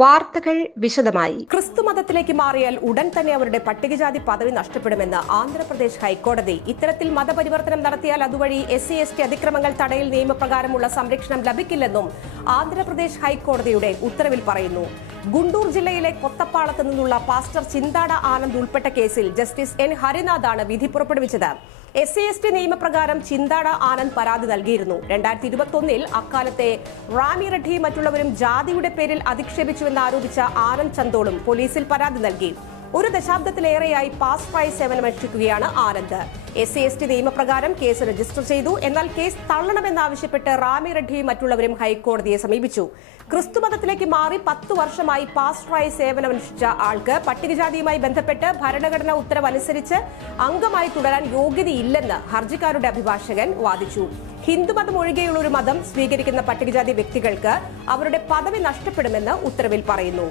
വാർത്തകൾ വിശദമായി. ക്രിസ്തുമതത്തിലേക്ക് മാറിയാൽ ഉടൻ തന്നെ അവരുടെ പട്ടികജാതി പദവി നഷ്ടപ്പെടുമെന്ന് ആന്ധ്രാപ്രദേശ് ഹൈക്കോടതി. ഇത്തരത്തിൽ മതപരിവർത്തനം നടത്തിയാൽ അതുവഴി SC/ST അതിക്രമങ്ങൾ തടയൽ നിയമപ്രകാരമുള്ള സംരക്ഷണം ലഭിക്കില്ലെന്നും ആന്ധ്രാപ്രദേശ് ഹൈക്കോടതിയുടെ ഉത്തരവിൽ പറയുന്നു. ഗുണ്ടൂർ ജില്ലയിലെ കൊത്തപ്പാളത്ത് നിന്നുള്ള പാസ്റ്റർ ചിന്താട ആനന്ദ് ഉൾപ്പെട്ട കേസിൽ ജസ്റ്റിസ് N ഹരിനാഥാണ് വിധി പുറപ്പെടുവിച്ചത്. SC/ST നിയമപ്രകാരം ചിന്താട ആനന്ദ് പരാതി നൽകിയിരുന്നു. 2021 അക്കാലത്തെ റാമി റെഡ്ഡി മറ്റുള്ളവരും ജാതിയുടെ പേരിൽ അധിക്ഷേപിച്ചുവെന്ന് ആരോപിച്ച ആനന്ദ് ചന്തോളും പോലീസിൽ പരാതി നൽകി. ഒരു ദശാബ്ദത്തിലേറെയായി പാസ്റ്ററായി സേവനമനുഷ്ഠിക്കുകയാണ് ആനന്ദ്. SC/ST നിയമപ്രകാരം കേസ് രജിസ്റ്റർ ചെയ്തു. എന്നാൽ കേസ് തള്ളണമെന്നാവശ്യപ്പെട്ട് റാമി റെഡ്ഡിയും മറ്റുള്ളവരും ഹൈക്കോടതിയെ സമീപിച്ചു. ക്രിസ്തുമതത്തിലേക്ക് മാറി 10 വർഷമായി പാസ്റ്ററായി സേവനമനുഷ്ഠിച്ച ആൾക്ക് പട്ടികജാതിയുമായി ബന്ധപ്പെട്ട് ഭരണഘടനാ ഉത്തരവ് അനുസരിച്ച് അംഗമായി തുടരാൻ യോഗ്യതയില്ലെന്ന് ഹർജിക്കാരുടെ അഭിഭാഷകൻ വാദിച്ചു. ഹിന്ദുമതം ഒഴികെയുള്ള ഒരു മതം സ്വീകരിക്കുന്ന പട്ടികജാതി വ്യക്തികൾക്ക് അവരുടെ പദവി നഷ്ടപ്പെടുമെന്ന് ഉത്തരവിൽ പറയുന്നു.